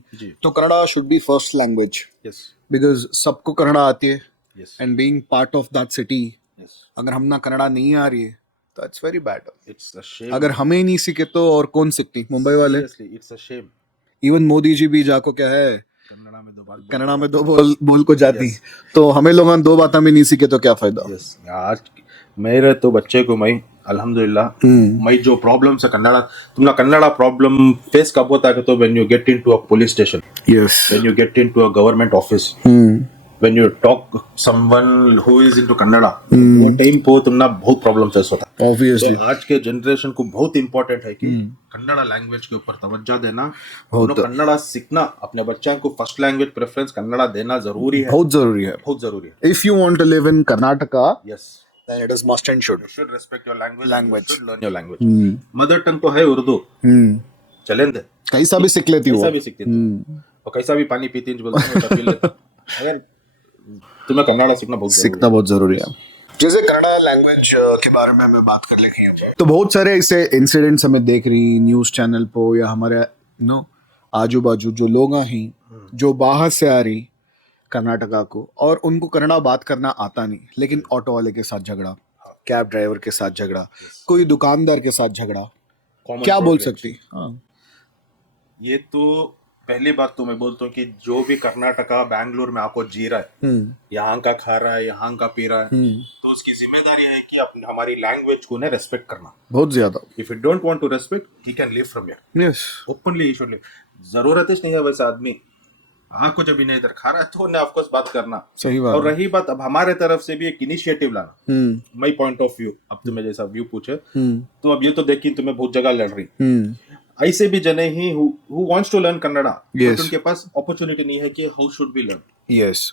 तो Kannada should be first language. Yes. Because सबको कन्नड़ा आती है. Yes. And being part of that city अगर हम ना कन्नड़ा नहीं आ रही है तो it's very bad. It's a Shem. अगर हमें नहीं सीखे तो और कौन सीखती? मुंबई वाले. It's a shame. Even Modi ji भी जाको क्या है कन्नड़ा में 2 बात कन्नड़ा में 2 बोल बोल को जाती तो हमें लोग 2 बातें में नहीं सीखे तो क्या फायदा यस आज मेरे तो बच्चे को मैं अल्हम्दुलिल्लाह मैं जो प्रॉब्लम से कन्नड़ा तुमना कन्नड़ा प्रॉब्लम फेस कब होता है तो when you get into a police station yes when you get into a government office when you talk someone who is into kannada वो टाइम पे तुमना बहुत प्रॉब्लम फेस होता है ऑब्वियसली तो आज के जनरेशन को बहुत इंपॉर्टेंट है कि कन्नड़ा लैंग्वेज के ऊपर तवज्जो देना उन्हें कन्नड़ा सीखना अपने बच्चों को फर्स्ट लैंग्वेज प्रेफरेंस कन्नड़ा देना जरूरी है बहुत जरूरी है बहुत जरूरी है if you want to live in Karnataka yes then it is must and should you should respect your language Language. you should learn your language mother tongue तो है उर्दू चलें दे कैसा भी सीख लेती हो कैसा भी सीखती है और कैसा भी पानी पीती है बोलते हैं पी लेते अगर तुम्हें कन्नड़ा सीखना बहुत सीखना बहुत जरूरी है जैसे कन्नड़ा लैंग्वेज के बारे में हमें बात कर लेते हैं तो बहुत सारे ऐसे इंसिडेंट्स हमें देख रही न्यूज चैनल पर या हमारे आजू बाजू जो लोग हैं जो बाहर से आ रही कर्नाटका को और उनको कन्नड़ा बात करना आता नहीं लेकिन ऑटो वाले के साथ झगड़ा कैब ड्राइवर के साथ झगड़ा कोई दुकानदार के साथ झगड़ा क्या बोल सकती ये तो पहली बात तो मैं बोलता हूँ कि जो भी कर्नाटका बैंगलोर में आपको जी रहा है यहाँ का खा रहा है यहाँ का पी रहा है तो उसकी जिम्मेदारी है कि अपनी हमारी लैंग्वेज को रेस्पेक्ट करना बहुत ज्यादा if you don't want to respect he can live from here yes openly he should live जरूरत ही नहीं है वैसा आदमी आपको जब इन्हें इधर खा रहा है तो उन्हें ऑफ कोर्स बात करना सही बात और रही बात अब हमारे तरफ से भी एक इनिशिएटिव लाना माय पॉइंट ऑफ व्यू अब तुम्हें जैसा व्यू पूछे तो अब ये तो देखी तुम्हें बहुत जगह लड़ रही ऐसे भी जने ही who wants to learn Kannada yes. उनके पास अपॉर्चुनिटी नहीं है कि how should we learn yes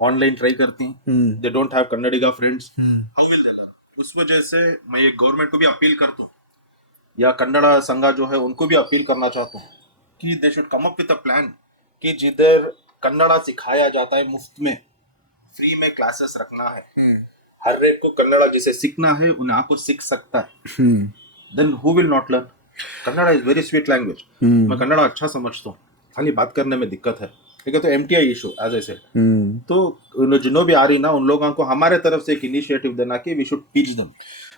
online try करती हैं they don't have Kannadiga friends how will they learn उस वजह से मैं ये गवर्नमेंट को भी अपील करता हूँ या कन्नड़ा संघा जो है उनको भी अपील करना चाहता हूँ कि they should come up with a plan कि जिधर कन्नड़ा सिखाया जाता है मुफ्त में फ्री में क्लासेस रखना है हर एक को कन्नड़ा जिसे सीखना है उन्हें आपको सीख सकता है then who will not learn Kannada is very sweet language मैं कन्नड़ा अच्छा समझता हूँ खाली बात करने में दिक्कत है ठीक है तो MTI issue as I said तो जिन्हों भी आ रही ना उन लोगों को हमारे तरफ से एक इनिशिएटिव देना कि we should teach them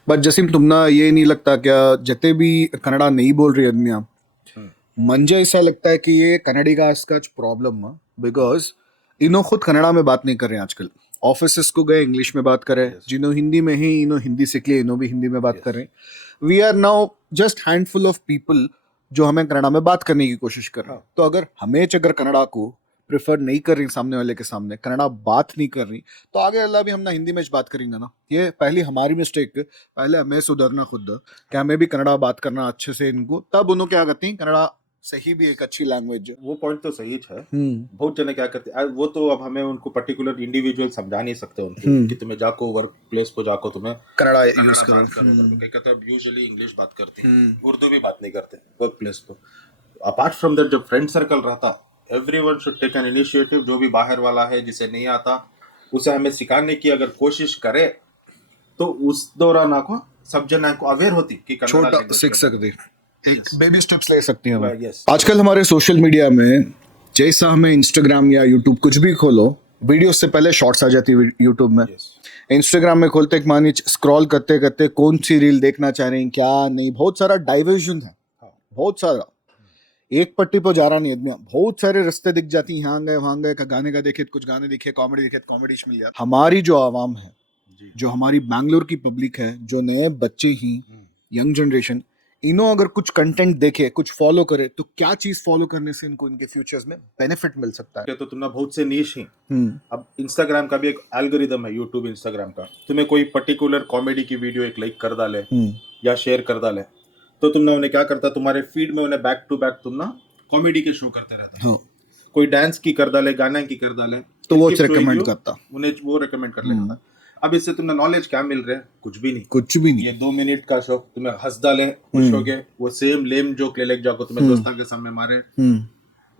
but Jaseem तुमना ये नहीं लगता क्या जते भी कन्नड़ा नहीं बोल रही आदमियां मुझे ऐसा लगता है कि ये कन्नड़ी का प्रॉब्लम है बिकॉज इन्हों खुद कन्नड़ा में बात नहीं कर रहे हैं आजकल ऑफिस को गए इंग्लिश में बात करें जिन्हों हिंदी में ही इन्हों हिंदी सीख लिए इन्हों भी हिंदी में बात कर रहे हैं we are now just handful of people जो हमें कन्नड़ा में बात करने की कोशिश कर रहे हैं तो अगर अगर कन्नड़ा को प्रेफर नहीं कर रही सामने वाले के सामने कन्नड़ा बात नहीं कर रही तो आगे अल्लाह भी हम ना हिंदी में बात करेंगे ना ये पहली हमारी मिस्टेक पहले हमें सुधरना खुद कि हमें भी कन्नड़ा बात करना अच्छे से इनको तब उन्होंने क्या करती कन्नड़ा सही भी एक अच्छी लैंग्वेज वो पॉइंट तो सही है बहुत जने क्या करते हैं वो तो अब हमें उनको पर्टिकुलर इंडिविजुअल समझा नहीं सकते उनको कि तुम्हें जाको वर्क प्लेस पर जाको तुम्हें कन्नड़ा यूज करो कहते हैं यूजुअली इंग्लिश बात करते हैं उर्दू भी बात नहीं करते वर्क प्लेस पर अपार्ट फ्रॉम दैट जब फ्रेंड सर्कल रहता everyone should take an initiative जो भी बाहर वाला है जिसे नहीं आता उसे हमें सिखाने की अगर कोशिश करे तो उस दौरान आपको सब जन को अवेयर होती कि छोटा सीख सकते एक बेबी स्टेप्स ले सकती हैं आजकल हमारे सोशल मीडिया में जैसा हमें इंस्टाग्राम या यूट्यूब कुछ भी खोलो वीडियो से पहले शॉर्ट्स आ जाती है यूट्यूब में इंस्टाग्राम में खोलते एक मानी स्क्रॉल करते करते कौन सी रील देखना चाह रहे हैं क्या नहीं बहुत सारा डाइवर्जन है बहुत सारा एक पट्टी पर जा रहा नहीं आदमी बहुत सारे रास्ते दिख जाती हैं यहाँ गए वहाँ गए गाने का देखे कुछ गाने दिखे कॉमेडी दिखे कॉमेडी मिल जाती हमारी जो आवाम है जो हमारी बैंगलोर की पब्लिक है जो नए बच्चे ही यंग जनरेशन इन्हों अगर कुछ कंटेंट देखे कुछ फॉलो करे तो क्या चीज फॉलो करने से इनको इनके फ्यूचर्स में बेनिफिट मिल सकता है तो तुमने बहुत से नीश ही अब इंस्टाग्राम का भी एक एल्गोरिदम है यूट्यूब इंस्टाग्राम का तुम्हें कोई पर्टिकुलर कॉमेडी की वीडियो एक लाइक कर डाले या शेयर कर डाले तो तुमने उन्हें क्या करता तुम्हारे फीड में उन्हें बैक टू बैक तुम ना कॉमेडी के शो करते रहते कोई डांस की कर डाले गाना की कर डाले तो वो रिकमेंड करता उन्हें वो रिकमेंड कर लेता अब इससे तुम्हें नॉलेज क्या मिल रहा है कुछ भी नहीं ये 2 मिनट का शो तुम्हें हंस डाले खुश हो गए वो सेम लेम जोक ले लेके जाओ तुम्हें दोस्तों के सामने मारे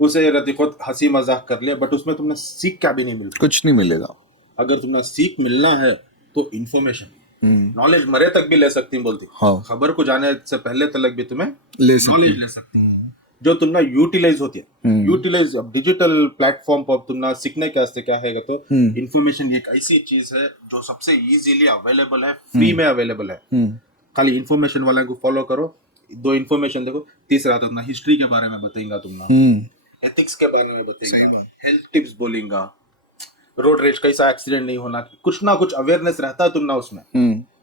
उसे रति खुद हंसी मजाक कर लिया बट उसमें तुमने सीख क्या भी नहीं मिलता कुछ नहीं मिलेगा अगर तुम्हें सीख मिलना है तो इन्फॉर्मेशन नॉलेज मरे तक भी ले सकती बोलती खबर को जाने से पहले तक भी तुम्हें नॉलेज ले सकती जो तुम ना यूटिलाइज होती है यूटिलाइज अब डिजिटल प्लेटफॉर्म पर तुम ना सीखने के वास्ते क्या है तो इन्फॉर्मेशन एक ऐसी चीज है जो सबसे इजीली अवेलेबल है फ्री में अवेलेबल है खाली इन्फॉर्मेशन वाले को फॉलो करो 2 इन्फॉर्मेशन देखो तीसरा तो अपना हिस्ट्री के बारे में बताएंगा तुम ना एथिक्स के बारे में सही बताएगा, बात। हेल्थ टिप्स बोलेगा, रोड रेज कैसा एक्सीडेंट नहीं होना, कुछ ना कुछ अवेयरनेस रहता है तुम ना उसमें।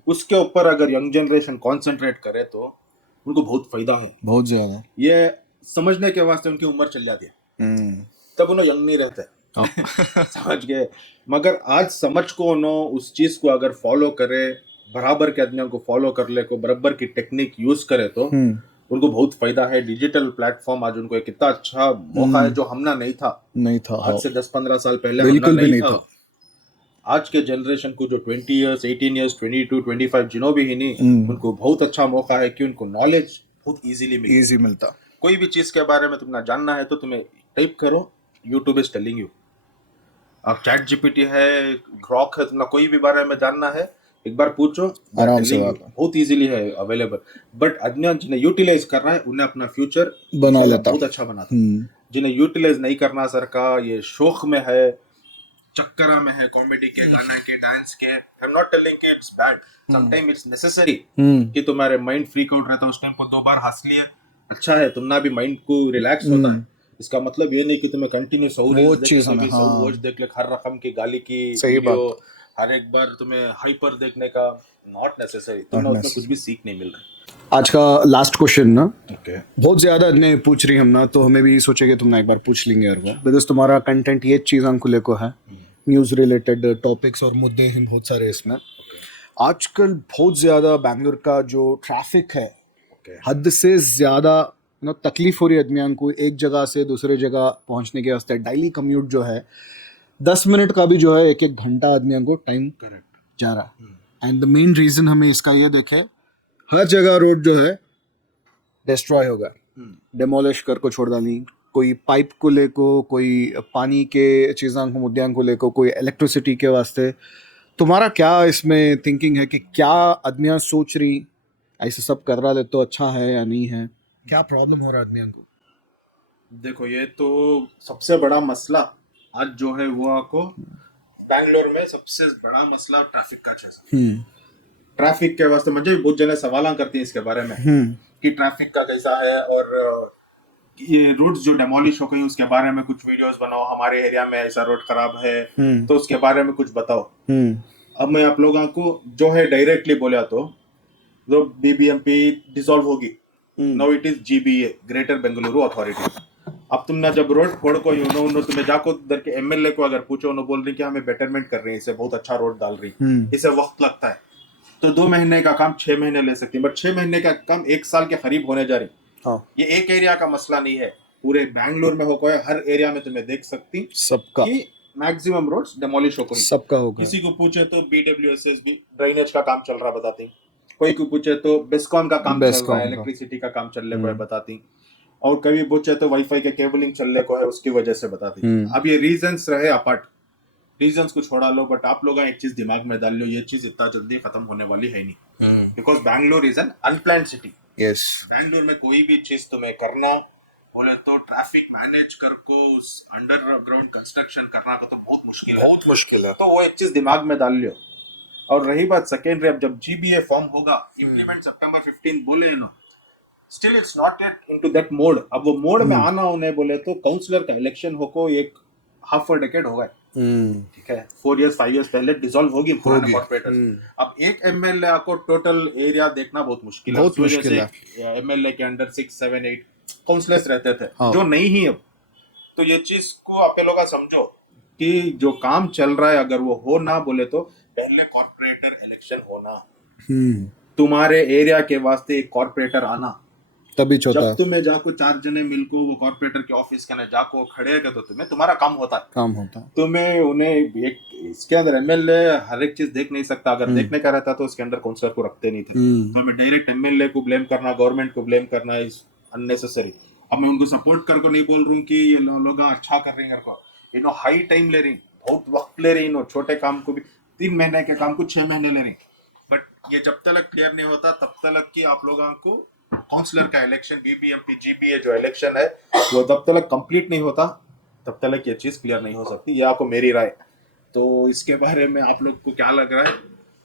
उसके ऊपर अगर यंग जनरेशन कॉन्सेंट्रेट करे तो उनको बहुत फायदा है। बहुत ज्यादा। ये समझने के वास्ते उनकी उम्र चल जाती है, तब उन्हें यंग नहीं रहते। समझ गए। मगर आज समझ को उन्होंने उस चीज को अगर फॉलो करे, बराबर के आदमियों को फॉलो कर ले को, बराबर की टेक्निक यूज करे तो उनको बहुत फायदा है। डिजिटल प्लेटफॉर्म आज उनको एक कितना अच्छा मौका है जो हमना नहीं था। नहीं था। आज से 10-15 साल पहले हमना बिल्कुल भी नहीं नहीं था। आज के जनरेशन को जो 20 इयर्स 18 इयर्स 22 25 जिन्हों भी ही नहीं, उनको बहुत अच्छा मौका है कि उनको नॉलेज बहुत इजीली मिले। इजी मिलता। कोई भी चीज के बारे में तुमने जानना है तो तुम्हें टाइप करो, यूट्यूब इज टेलिंग यू। अब चैट जीपीटी है, ग्रॉक है, तुमने कोई भी बारे में जानना है एक बार पूछो, आराम से बहुत इजीली है अवेलेबल। बट अज्ञान जिन्हें यूटिलाइज कर रहा है उन्हें अपना फ्यूचर बना लेता, बहुत अच्छा बनाता। जिन्हें यूटिलाइज नहीं करना सर का, ये शौक में है, चक्करा में है, कॉमेडी के, गाना के, डांस के, आई एम नॉट टेलिंग कि it's bad, sometime it's necessary कि तुम्हारे माइंड फ्रीक आउट रहता है, उस टाइम को 2 बार हंस लिया, अच्छा है, तुमना भी माइंड को रिलैक्स होता है। इसका मतलब ये नहीं कि तुम्हें कंटिन्यू सौ वॉच देख ले, हर रकम की गाली की वीडियो, हर एक बार तुम्हें हाइपर देखने का, नॉट नेसेसरी, तुम्हें उसमें कुछ भी सीख नहीं मिल रहा है। आज का लास्ट क्वेश्चन ना, बहुत ज्यादा ने पूछ रही हम ना, तो हमें भी सोचे कि तुमने एक बार पूछ लेंगे यार, बिकॉज तुम्हारा कंटेंट ये चीज अंकुले को है, न्यूज रिलेटेड टॉपिक्स और मुद्दे हैं बहुत सारे इसमें। आजकल बहुत ज्यादा बैंगलोर का जो ट्रैफिक है, हद से ज्यादा तकलीफ हो रही है आदमियों को एक जगह से दूसरे जगह पहुंचने के वास्ते। डेली कम्यूट जो है 10 मिनट का भी जो है 1-1 घंटा आदमियों को टाइम जा रहा है। एंड द मेन रीजन हमें इसका ये देखे, हर जगह रोड जो है डिस्ट्रॉय होगा, डेमोलिश कर को छोड़ डाली, कोई पाइप को लेको, कोई पानी के चीज़ों को मुद्दों को लेको, कोई इलेक्ट्रिसिटी के वास्ते। तुम्हारा क्या इसमें थिंकिंग है कि क्या आदमियाँ सोच रही ऐसे सब कर रहा है तो अच्छा है या नहीं है, क्या प्रॉब्लम हो रहा है आदमियों को? देखो ये तो सबसे बड़ा मसला आज जो है वो आपको बैंगलोर में सबसे बड़ा मसला ट्रैफिक का जैसा। ट्रैफिक के वास्ते मुझे भी बहुत जने सवाल करती हैं इसके बारे में कि ट्रैफिक का कैसा है, और ये रोड्स जो डेमोलिश हो गई उसके बारे में कुछ वीडियोस बनाओ, हमारे एरिया में ऐसा रोड खराब है तो उसके बारे में कुछ बताओ। अब मैं आप लोगों को जो है डायरेक्टली बोला तो बीबीएमपी डिसॉल्व होगी, now it is GBA, greater Bengaluru authority. अब तुमने जब रोड फोड़ को तुम्हें जाको उधर के एमएलए को अगर पूछो, उन्होंने बोल रही कि हमें बेटरमेंट कर रही है, इसे बहुत अच्छा रोड डाल रही, इसे वक्त लगता है, तो 2 महीने का काम 6 महीने ले सकती है, बट 6 महीने का काम 1 साल के करीब होने जा रही। ये एक एरिया का मसला नहीं है, पूरे बैंगलोर में होगा, हर एरिया में तुम्हें देख सकती सबका कि मैक्सिमम रोड्स डेमोलिश हो गई, सबका होगा। किसी को पूछे तो बीडब्ल्यूएसएस भी ड्रेनेज का काम चल रहा बताती, कोई को पूछे तो बेस्कॉम का काम चल रहा है, इलेक्ट्रिसिटी का काम चलने को है बताती, और कभी पूछे तो वाईफाई के केबलिंग चलने को है उसकी वजह से बताती। अब ये रीजंस रहे अपार्ट, रीजंस को छोड़ा लो, बट आप लोग एक चीज दिमाग में डाल लो, ये चीज इतना जल्दी खत्म होने वाली है नहीं, because Bangalore is an unplanned city. Yes, Bangalore में कोई भी चीज तुम्हें करना बोले तो ट्रैफिक मैनेज कर को अंडरग्राउंड कंस्ट्रक्शन करना तो बहुत मुश्किल है, तो वो एक चीज दिमाग में डाल लियो। और रही बात सेकेंडरी, अब जब जीबीए फॉर्म होगा, इम्प्लीमेंट सितंबर 15 बोले ना, still it's not yet into that mode. अब वो मोड में आना उन्हें बोले तो काउंसलर का इलेक्शन हो को एक हाफ अ डेकेड होगा, ठीक है, 4 इयर्स 5 इयर्स पहले डिसॉल्व होगी पुराने कॉर्पोरेटर्स। अब एक एमएलए को टोटल एरिया देखना बहुत मुश्किल है, एमएलए के अंडर 6 7 8 काउंसलर्स रहते थे जो नहीं ही अब। तो ये चीज को आप लोग समझो कि जो काम चल रहा है अगर वो हो ना बोले तो पहले कॉर्पोरेटर इलेक्शन होना, तुम्हारे एरिया के वास्ते एक कॉर्पोरेटर आना, तभी जब तुम्हें जाको 4 जने मिलको वो कॉर्पोरेटर के ऑफिस के ना जाको खड़े तो तुम्हारा काम होता है। तुम्हें उन्हें एक इसके अंदर एमएलए हर एक चीज देख नहीं सकता, अगर देखने का रहता तो उसके अंदर काउंसलर को रखते नहीं थे। तो हमें डायरेक्ट एमएलए को ब्लेम करना, गवर्नमेंट को ब्लेम करना इज अननेसेसरी। अब मैं उनको सपोर्ट करको नहीं बोल रहा हूँ कि ये लोग अच्छा कर रही है, हाई टाइम ले रही, बहुत वक्त ले रही, छोटे काम को भी 3 महीने के काम को 6 महीने ले रही, बट ये जब तक क्लियर नहीं होता तब तक कि आप लोगों को काउंसलर का इलेक्शन, बीबीएमपी जीबीए जो इलेक्शन है वो तब तक कंप्लीट नहीं होता, तब तक ये चीज क्लियर नहीं हो सकती। ये आपको मेरी राय। तो इसके बारे में आप लोग को क्या लग रहा है?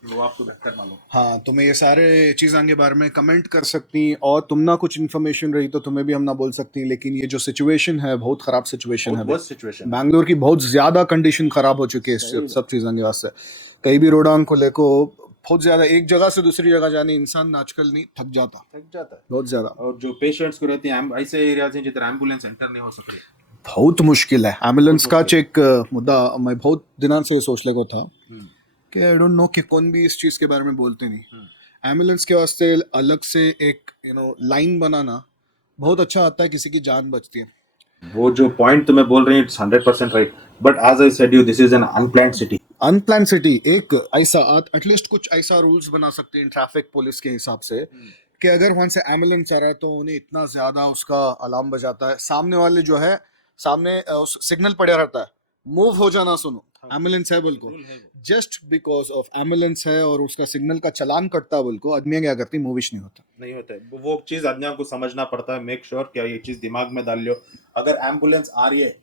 वो आपको बेहतर मालूम। हाँ, तुम्हें ये सारे चीज़ों के बारे में कमेंट कर सकती, और तुम ना कुछ इन्फॉर्मेशन रही तो तुम्हें भी हम ना बोल सकती, लेकिन ये जो सिचुएशन है बहुत ख़राब सिचुएशन है बहुत वर्स्ट सिचुएशन है। बैंगलोर की, बहुत ज़्यादा कंडीशन ख़राब हो चुकी है इस सही सब चीज़ों के वास्ते। कहीं भी रोडांग को लेको बहुत ज़्यादा, एक जगह से दूसरी जगह जाने इंसान आजकल नहीं थक जाता, थक जाता है। बहुत ज़्यादा। और जो पेशेंट्स को रहते हैं ऐसे एरियाज हैं जिधर एम्बुलेंस एंटर नहीं हो सक रही। बहुत मुश्किल है एम्बुलेंस का मुश्किल। चेक मुद्दा। मैं बहुत दिनों से ये सोच ले को था हम्म, कि आई डोंट नो कि कौन भी इस चीज़ के बारे में बोलते नहीं। हम्म। एम्बुलेंस के वास्ते अलग से एक लाइन बनाना बहुत अच्छा आता है, किसी की जान बचती है। वो जो पॉइंट तुम्हें बोल रही है it's 100% right, but as I said you this is an unplanned city. Unplanned city, एक ऐसा एटलीस्ट कुछ ऐसा रूल्स बना सकते हैं ट्रैफिक पुलिस के हिसाब से कि अगर वहां से एम्बुलेंस आ रहा है तो उन्हें इतना ज्यादा उसका अलार्म बजाता है, सामने वाले जो है सामने उस सिग्नल पड़ा रहता है, मूव हो जाना सुनो, एम्बुलेंस है बोल को, रूल है वो। जस्ट बिकॉज ऑफ एम्बुलेंस है और उसका सिग्नल का चालान कटता है बोल को, आदमी क्या करती, मूविश नहीं होता। नहीं होता है वो चीज आदमियों को समझना पड़ता है। मेक श्योर क्या ये चीज दिमाग में डाल लो, अगर एम्बुलेंस आ रही है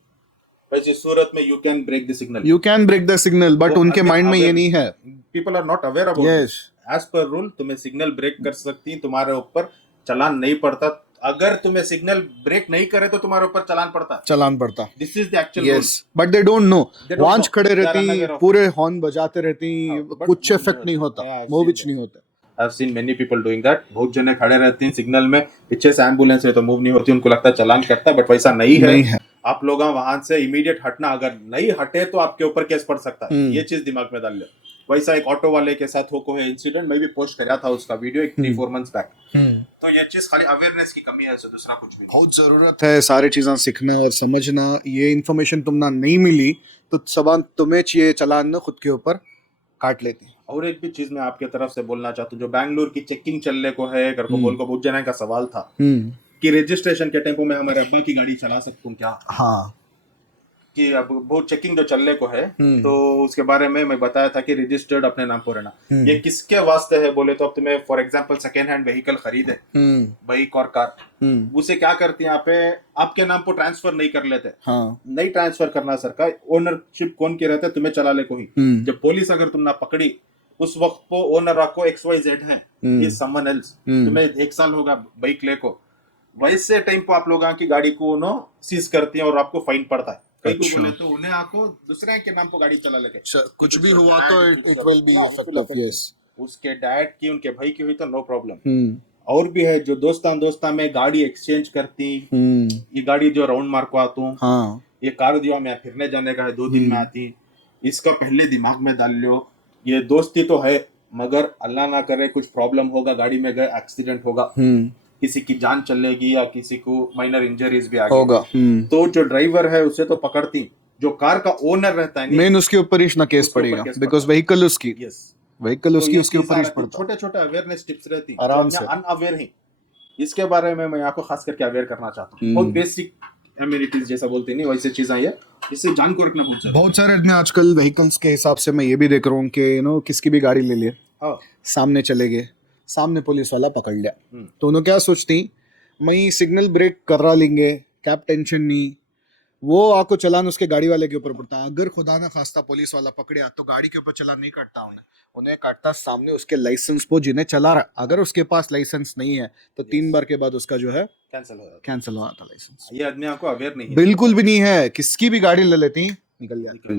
वैसे सूरत में you can break the signal. You can break the signal, but उनके माइंड में ये नहीं है। People are not aware about Yes. As per rule तुम्हें सिग्नल ब्रेक कर सकती, तुम्हारे ऊपर चलान नहीं पड़ता। अगर तुम्हें सिग्नल ब्रेक नहीं करे तो तुम्हारे ऊपर चलान पड़ता। चालान पड़ता। This is the actual yes, but they don't know. They don't वॉन्च know. खड़े They are रहती, unaware of पूरे हॉर्न बजाते रहती, हाँ, but कुछ वो इफेक्ट नहीं होता, हाँ, I've मूविच seen नहीं होता। I've seen many people doing that। बहुत जने खड़े रहते हैं सिग्नल में, पीछे से एम्बुलेंस है तो मूव नहीं होती, उनको लगता है चलान करता, बट वैसा नहीं है। नहीं है। आप लोग वहां से इमीडिएट हटना, अगर नहीं हटे तो आपके ऊपर केस पड़ सकता है। ये चीज दिमाग में डाल लो। वैसा एक ऑटो वाले के साथ हो को है इंसिडेंट, मैं भी पोस्ट किया था उसका वीडियो एक 3-4 मंथ्स बैक। तो ये चीज खाली अवेयरनेस की कमी है, से दूसरा कुछ भी नहीं। बहुत जरूरत है सारी चीजें सीखना और समझना। ये इन्फॉर्मेशन तुमना नहीं मिली तो सबान तुम्हें चाहिए चालान ना खुद के ऊपर काट लेती। और एक भी चीज मैं आपके तरफ से बोलना चाहता हूँ, जो बैंगलोर की चेकिंग चलने को है घर को बोल को बहुत जने का सवाल था कि रजिस्ट्रेशन के टाइम पे मैं हमारे अब्बा की गाड़ी चला सकता हूँ क्या, हाँ, कि अब बहुत चेकिंग जो चलने को है, तो उसके बारे में मैं बताया था कि रजिस्टर्ड अपने नाम पर रहना। ये किसके वास्ते है बोले तो, अब तुम्हें for example second hand vehicle खरीदे, बाइक और कार, उसे क्या करती है यहाँ पे आपके नाम पर ट्रांसफर नहीं कर लेते। हाँ, नहीं ट्रांसफर करना सरकार, ओनरशिप कौन की रहता है, तुम्हें चला ले कोई। जब पुलिस अगर तुम ना पकड़ी उस वक्त को ओनर आपको XYZ है, ये समवन एल्स, तुम्हें 1 साल होगा बाइक ले को, वैसे टाइम पे आप लोग की गाड़ी को नो सीज करती है और आपको फाइन पड़ता है। कई को बोले तो उन्हें आपको दूसरे के नाम पर गाड़ी चला लेके कुछ भी हुआ तो it will be effective. Yes, उसके डैड की उनके भाई की हुई तो नो प्रॉब्लम। और भी है जो दोस्ता में गाड़ी एक्सचेंज करती, ये गाड़ी जो राउंड मार को आती हूँ, हाँ, ये कार दिया मैं फिरने जाने का है 2 दिन में आती, इसका पहले दिमाग में डाल लो। ये दोस्ती तो है मगर अल्लाह ना करे कुछ प्रॉब्लम होगा, गाड़ी में गए एक्सीडेंट होगा, किसी की जान चलेगी या किसी को माइनर इंजरीज भी आ होगा। तो जो ड्राइवर है उसे तो पकड़ती, जो कार का ओनर रहता है मेन उसके ऊपर ही ना केस उसके ऊपर पड़ेगा, केस बिकॉज पड़ता है। व्हीकल उसकी, यस, व्हीकल उसकी, उसके ऊपर ही पड़ता। छोटे छोटे अवेयरनेस टिप्स रहती आराम से। अनअवेयर ही इसके बारे में मैं आपको खास करके अवेयर करना चाहता हूँ। बहुत बेसिक एमिनिटीज जैसा बोलते नहीं वैसे चीजें ये, इससे जान को रखना बहुत बहुत सारे आदमी आजकल व्हीकल्स के हिसाब से मैं ये भी देख रहा हूँ कि किसकी भी गाड़ी ले लिए, सामने चले गए, सामने पुलिस वाला पकड़ लिया, तो उन्होंने क्या सोचती, मैं सिग्नल ब्रेक कर रहा लेंगे, कैब टेंशन नहीं, वो आपको चलान उसके गाड़ी वाले के ऊपर पड़ता। अगर खुदा ना खास्ता पुलिस वाला पकड़े तो गाड़ी के ऊपर चलान नहीं काटता उन्हें काटता सामने उसके लाइसेंस को जिन्हें चला रहा। अगर उसके पास लाइसेंस नहीं है तो 3 बार के बाद उसका जो है कैंसिल हो जाता लाइसेंस। ये आदमी को अवेयर नहीं है, बिल्कुल भी नहीं है, किसकी भी गाड़ी ले लेती निकल जाते।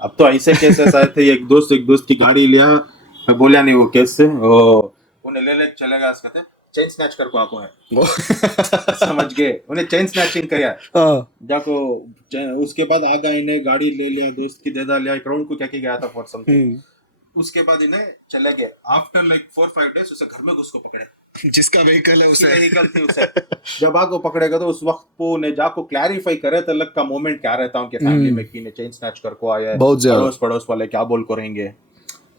अब तो ऐसे केसेस आए थे, एक दोस्त की गाड़ी लिया, मैं बोलिया नहीं वो केस से, उन्हें ले चलेगा कहते चेन स्नैच कर को आको है समझ गए, उन्हें चेन स्नैचिंग किया जाको, उसके बाद आ गए, इन्हें गाड़ी ले लिया, दोस्त की दे लिया, एक राउंड को क्या गया था फॉर समथिंग, उसके बाद इन्हें चले गए। आफ्टर लाइक 4-5 डेज उसे घर में घुस को पकड़े, जिसका व्हीकल है उसे व्हीकल थी उसे जब आको पकड़ेगा तो उस वक्त को ने जाको क्लैरिफाई करे तो अलग का मोमेंट क्या रहता है उनके फैमिली में कि ने चेन स्नैच कर को आया है, पड़ोस वाले क्या बोल को रहेंगे।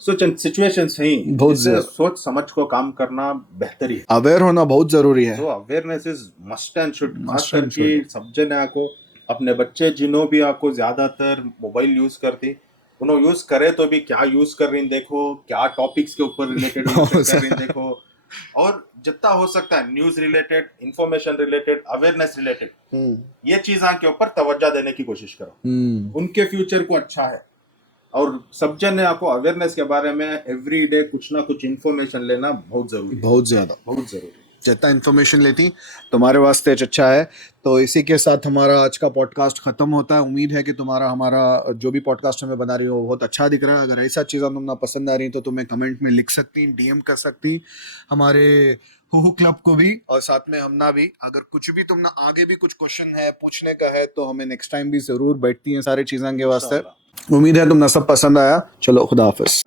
सो सिचुएशंस हैं, बहुत सोच समझ को काम करना बेहतर ही है, अवेयर होना बहुत जरूरी है। So awareness is must and should. खास करके सब जने आको अपने बच्चे जिन्हों भी आको ज्यादातर मोबाइल यूज करती, उन्होंने यूज करे तो भी क्या यूज कर रही देखो, क्या टॉपिक्स के ऊपर रिलेटेड कर रही देखो, और जितना हो सकता है news related, information related, awareness related ये चीजों के ऊपर तवज्जो देने की कोशिश करो, उनके फ्यूचर को अच्छा है। और सब जन आपको अवेयरनेस के बारे में एवरी डे कुछ ना कुछ इन्फॉर्मेशन लेना बहुत जरूरी है, बहुत ज्यादा बहुत जरूरी। जितना इन्फॉर्मेशन लेती तुम्हारे वास्ते अच्छा है। तो इसी के साथ हमारा आज का पॉडकास्ट खत्म होता है। उम्मीद है कि तुम्हारा हमारा जो भी पॉडकास्ट हमें बना रही हो बहुत अच्छा दिख रहा है। अगर ऐसा चीज़ें तुमने पसंद आ रही तो तुम्हें कमेंट में लिख सकती, डीएम कर सकती हमारे हुहू क्लब को भी, और साथ में हमना भी। अगर कुछ भी तुमने आगे भी कुछ क्वेश्चन है पूछने का है तो हमें नेक्स्ट टाइम भी जरूर बैठती हैं सारी चीज़ें के वास्ते। उम्मीद है तुमने सब पसंद आया। चलो खुदा हाफिज।